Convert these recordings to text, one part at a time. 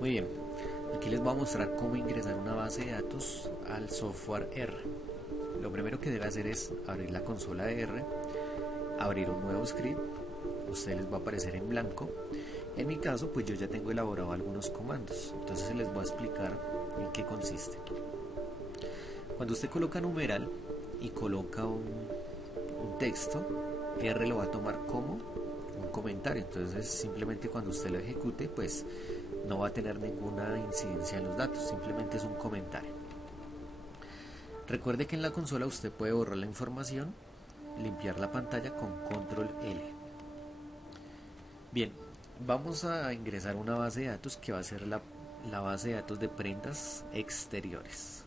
Muy bien, aquí les voy a mostrar cómo ingresar una base de datos al software R. Lo primero que debe hacer es abrir la consola de R, abrir un nuevo script, usted les va a aparecer en blanco. En mi caso, pues yo ya tengo elaborado algunos comandos, entonces les voy a explicar en qué consiste. Cuando usted coloca numeral y coloca un texto, R lo va a tomar como un comentario, entonces simplemente cuando usted lo ejecute, pues no va a tener ninguna incidencia en los datos, simplemente es un comentario. Recuerde que en la consola usted puede borrar la información, limpiar la pantalla con control L. Bien, vamos a ingresar una base de datos que va a ser la base de datos de prendas exteriores.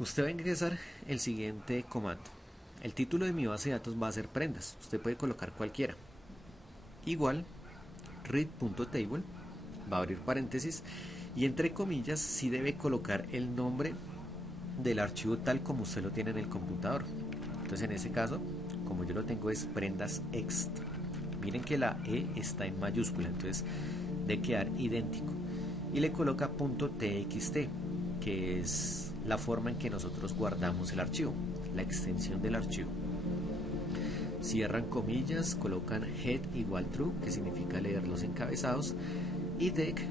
Usted va a ingresar el siguiente comando. El título de mi base de datos va a ser prendas, usted puede colocar cualquiera. Igual, read.table, va a abrir paréntesis y entre comillas sí debe colocar el nombre del archivo tal como usted lo tiene en el computador. Entonces en ese caso, como yo lo tengo, es prendas ext. Miren que la E está en mayúscula, entonces debe quedar idéntico. Y le coloca .txt, que es la forma en que nosotros guardamos el archivo, la extensión del archivo. Cierran comillas, colocan head igual true, que significa leer los encabezados, y dec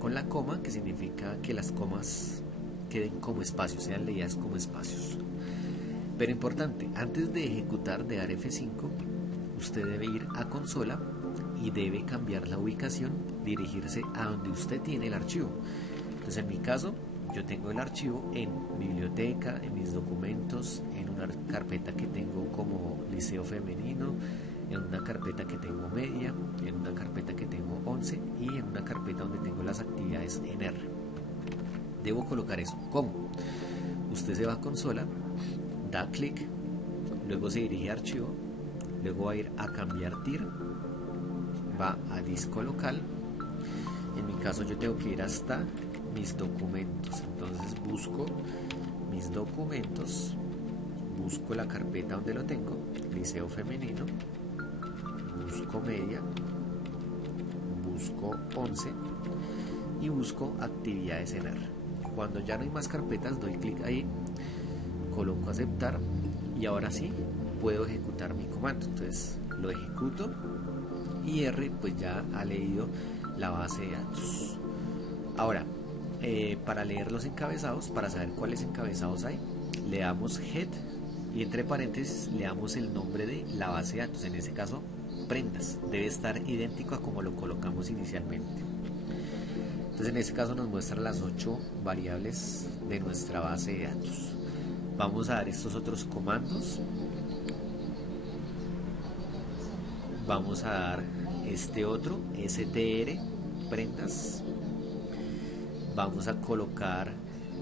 con la coma, que significa que las comas queden como espacios, sean leídas como espacios. Pero importante, antes de ejecutar, de dar F5, usted debe ir a consola y debe cambiar la ubicación, dirigirse a donde usted tiene el archivo. Entonces en mi caso, yo tengo el archivo en biblioteca, en mis documentos, en una carpeta que tengo como liceo femenino, en una carpeta que tengo media, en una carpeta que tengo 11 y en una carpeta donde tengo las actividades en R. Debo colocar eso. ¿Cómo? Usted se va a consola, da clic, luego se dirige a archivo, luego va a ir a cambiar TIR, va a disco local. En mi caso yo tengo que ir hasta mis documentos, entonces busco mis documentos, busco la carpeta donde lo tengo, liceo femenino, busco media, busco 11 y busco actividades en R. Cuando ya no hay más carpetas, doy clic ahí, coloco aceptar y ahora sí puedo ejecutar mi comando. Entonces lo ejecuto y R pues ya ha leído la base de datos. Ahora, para leer los encabezados, para saber cuáles encabezados hay, le damos head y entre paréntesis le damos el nombre de la base de datos, en ese caso prendas, debe estar idéntico a como lo colocamos inicialmente. Entonces en este caso nos muestra las 8 variables de nuestra base de datos. Vamos a dar estos otros comandos. Vamos a dar este otro, str, prendas. Vamos a colocar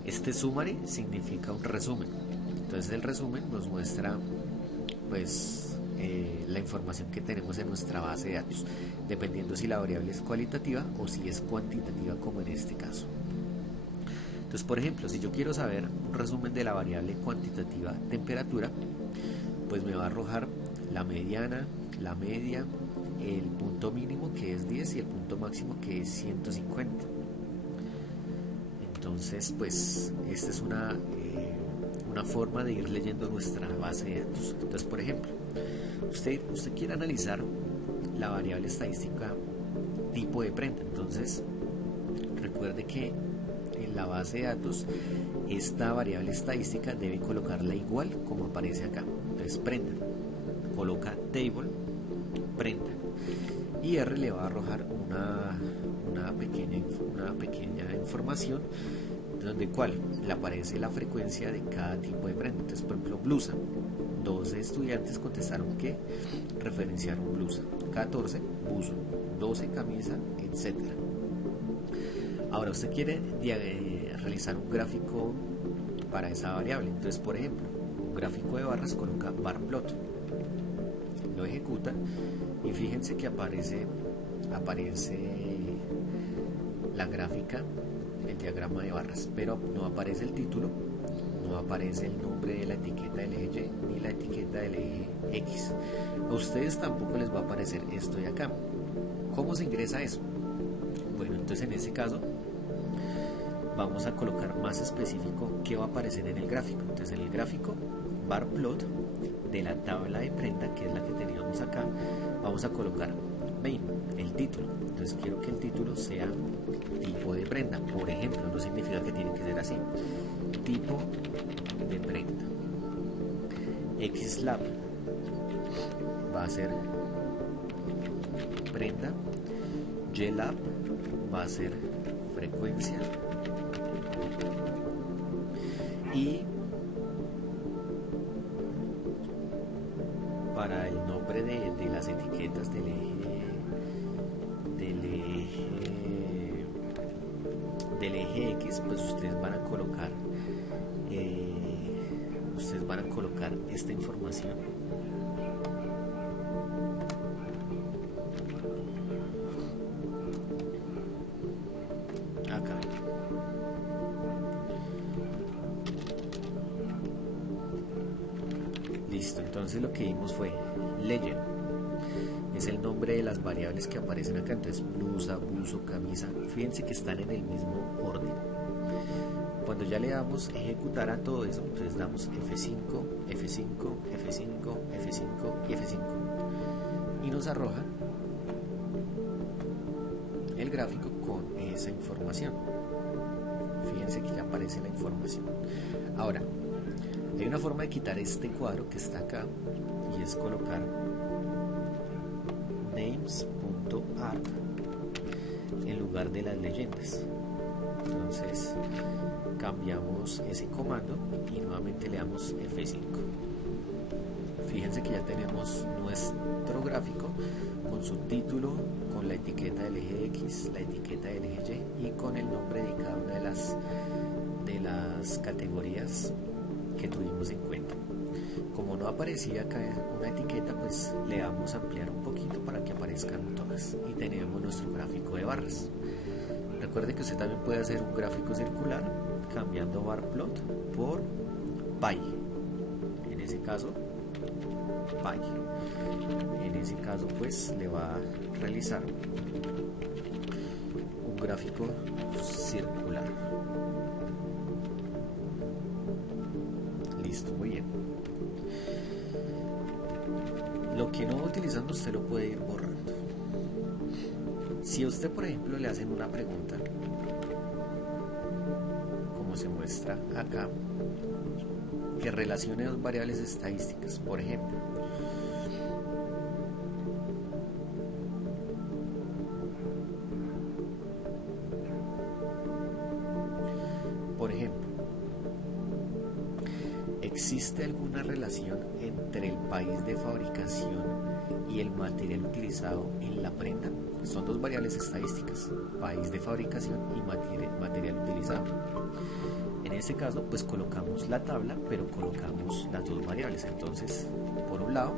este summary, significa un resumen. Entonces el resumen nos muestra pues la información que tenemos en nuestra base de datos, dependiendo si la variable es cualitativa o si es cuantitativa, como en este caso. Entonces, por ejemplo, si yo quiero saber un resumen de la variable cuantitativa temperatura, pues me va a arrojar la mediana, la media, el punto mínimo que es 10 y el punto máximo que es 150. Entonces, pues esta es una forma de ir leyendo nuestra base de datos. Entonces, por ejemplo, usted quiere analizar la variable estadística tipo de prenda. Entonces, recuerde que en la base de datos esta variable estadística debe colocarla igual como aparece acá. Entonces, prenda, coloca table, prenda, y R le va a arrojar una pequeña información donde le aparece la frecuencia de cada tipo de prenda. Entonces, por ejemplo, blusa, 12 estudiantes contestaron que referenciaron blusa, 14 buzo, 12 camisa, etc. Ahora usted quiere realizar un gráfico para esa variable. Entonces, por ejemplo, un gráfico de barras, coloca bar plot, lo ejecuta y fíjense que aparece la gráfica, el diagrama de barras, pero no aparece el título, no aparece el nombre de la etiqueta del eje Y ni la etiqueta del eje X. A ustedes tampoco les va a aparecer esto de acá. ¿Cómo se ingresa eso? Bueno, entonces en este caso vamos a colocar más específico qué va a aparecer en el gráfico. Entonces en el gráfico bar plot de la tabla de prenda, que es la que teníamos acá, vamos a colocar main, el título. Entonces quiero que el título sea tipo de prenda. Por ejemplo, no significa que tiene que ser así. Tipo de prenda. Xlab va a ser prenda. Ylab va a ser frecuencia. Y para el nombre de las etiquetas del eje X, pues ustedes van a colocar esta información acá. Listo, entonces lo que vimos fue legend, es el nombre de las variables que aparecen acá. Entonces blusa, buzo, camisa, fíjense que están en el mismo orden. Cuando ya le damos ejecutar a todo eso, entonces damos F5, F5, F5, F5 y F5 y nos arroja el gráfico con esa información. Fíjense que ya aparece la información. Ahora, hay una forma de quitar este cuadro que está acá y es colocar names.art en lugar de las leyendas. Entonces cambiamos ese comando y nuevamente le damos F5. Fíjense que ya tenemos nuestro gráfico con su título, con la etiqueta del eje X, la etiqueta del eje Y y con el nombre de cada una de las categorías que tuvimos en cuenta. Como no aparecía acá una etiqueta, pues le damos a ampliar un poquito para que aparezcan todas y tenemos nuestro gráfico de barras. Recuerde que usted también puede hacer un gráfico circular cambiando bar plot por pie. En ese caso, pie. En ese caso, pues le va a realizar un gráfico circular. Listo, muy bien. Lo que no va utilizando usted lo puede ir borrando. Si a usted, por ejemplo, le hacen una pregunta, como se muestra acá, que relacione dos variables estadísticas, por ejemplo, ¿existe alguna relación entre el país de fabricación y el material utilizado en la prenda? Son dos variables estadísticas, país de fabricación y material utilizado. En este caso, pues colocamos la tabla, pero colocamos las dos variables. Entonces, por un lado,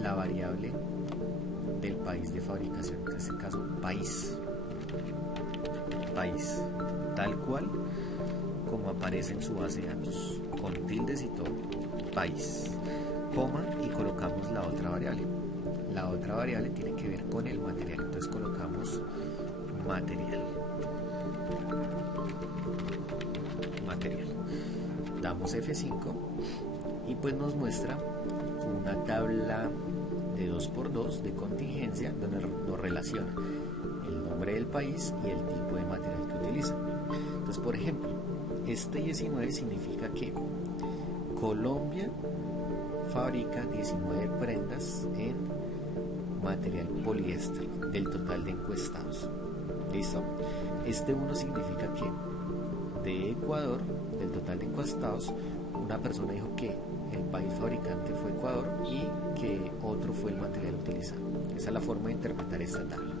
la variable del país de fabricación, en este caso, país, tal cual como aparece en su base de datos, con tildes y todo, país, coma, y colocamos la otra variable. La otra variable tiene que ver con el material, entonces colocamos material. Damos F5 y pues nos muestra una tabla de 2x2 de contingencia donde nos relaciona el nombre del país y el tipo de material que utiliza. Entonces, por ejemplo, este 19 significa que Colombia fabrica 19 prendas en material poliéster del total de encuestados. ¿Listo? Este 1 significa que de Ecuador, del total de encuestados, una persona dijo que el país fabricante fue Ecuador y que otro fue el material utilizado. Esa es la forma de interpretar esta tabla.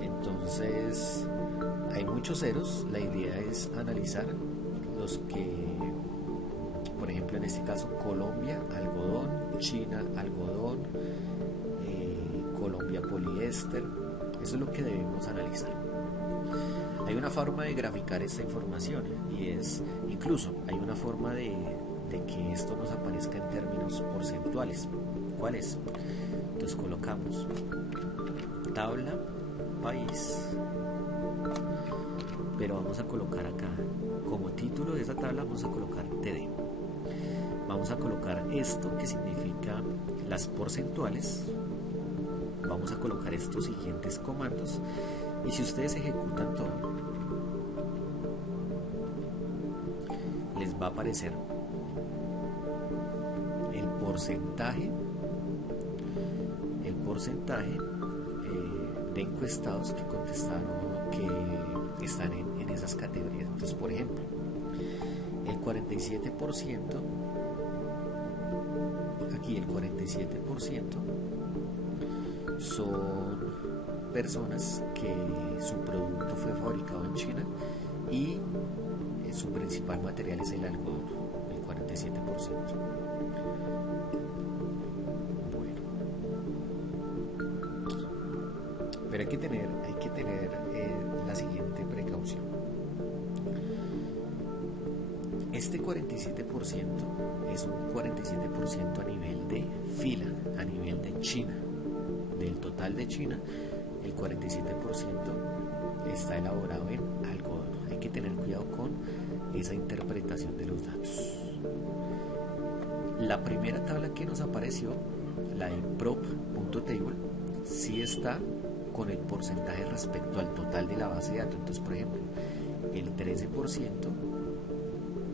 Entonces, hay muchos ceros. La idea es analizar los que, por ejemplo, en este caso, Colombia, algodón, China, algodón, Colombia, poliéster. Eso es lo que debemos analizar. Hay una forma de graficar esta información y es, incluso, hay una forma de que esto nos aparezca en términos porcentuales. ¿Cuál es? Entonces colocamos tabla país, pero vamos a colocar acá como título de esa tabla, vamos a colocar TD. Vamos a colocar esto que significa las porcentuales. Vamos a colocar estos siguientes comandos y si ustedes ejecutan todo, les va a aparecer el porcentaje de encuestados que contestaron, que están en esas categorías. Entonces, por ejemplo, el 47%, aquí el 47% son personas que su producto fue fabricado en China y su principal material es el algodón, el 47%. Bueno, pero hay que tener la siguiente precaución. Este 47% es un 47% a nivel de fila, a nivel de China. Del total de China, el 47% está elaborado en algodón. Hay que tener cuidado con esa interpretación de los datos. La primera tabla que nos apareció, la de prop.table, sí está con el porcentaje respecto al total de la base de datos. Entonces, por ejemplo, el 13%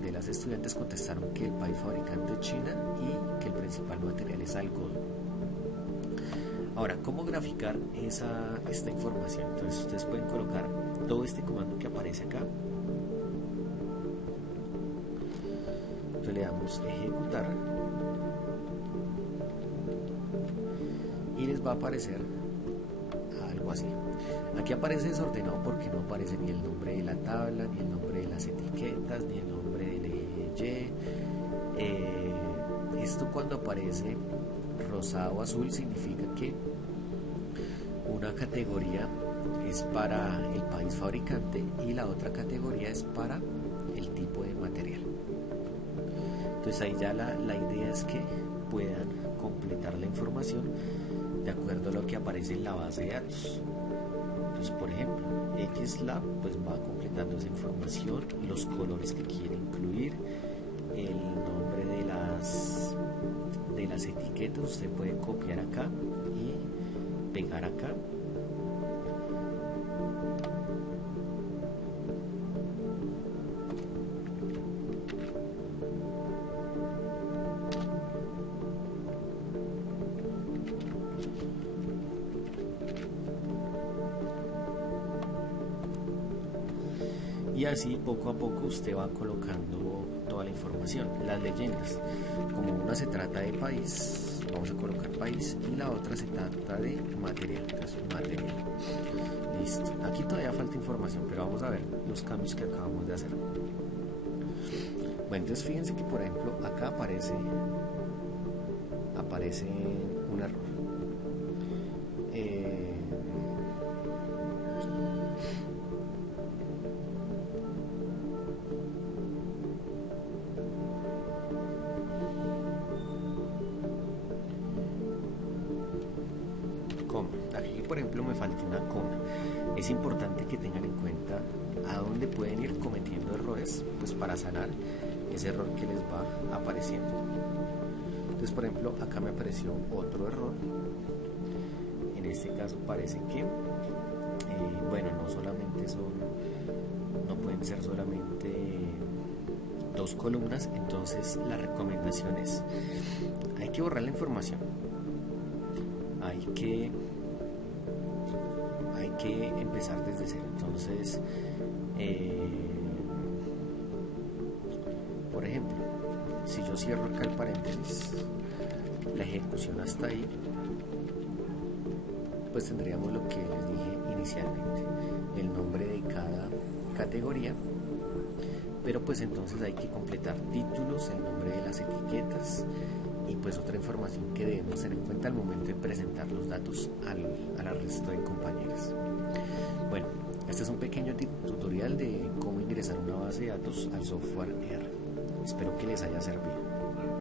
de las estudiantes contestaron que el país fabricante es China y que el principal material es algodón. Ahora, ¿cómo graficar esta información? Entonces ustedes pueden colocar todo este comando que aparece acá. Entonces le damos ejecutar y les va a aparecer algo así. Aquí aparece desordenado porque no aparece ni el nombre de la tabla, ni el nombre de las etiquetas, ni el nombre del EY. Esto cuando aparece rosado o azul significa que una categoría es para el país fabricante y la otra categoría es para el tipo de material. Entonces ahí ya la idea es que puedan completar la información de acuerdo a lo que aparece en la base de datos. Entonces, por ejemplo, XLab pues va completando esa información, los colores que quiere incluir, el nombre de las etiquetas. Usted puede copiar acá y pegar acá. Y así poco a poco usted va colocando toda la información. Las leyendas, como una se trata de país, vamos a colocar país, y la otra se trata de material. Entonces, material. Listo. Aquí todavía falta información, pero vamos a ver los cambios que acabamos de hacer. Bueno, entonces fíjense que por ejemplo acá aparece un error. Coma. Aquí por ejemplo me falta una coma. Es importante que tengan en cuenta a dónde pueden ir cometiendo errores, pues para sanar ese error que les va apareciendo. Entonces, por ejemplo, acá me apareció otro error. En este caso parece que bueno, no pueden ser solamente dos columnas. Entonces la recomendación es, hay que borrar la información, hay que empezar desde cero. Entonces por ejemplo, si yo cierro acá el paréntesis, la ejecución hasta ahí, pues tendríamos lo que les dije inicialmente, el nombre de cada categoría, pero pues entonces hay que completar títulos, el nombre de las etiquetas y pues otra información que debemos tener en cuenta al momento de presentar los datos al resto de compañeros. Bueno, este es un pequeño tutorial de cómo ingresar una base de datos al software R. Espero que les haya servido.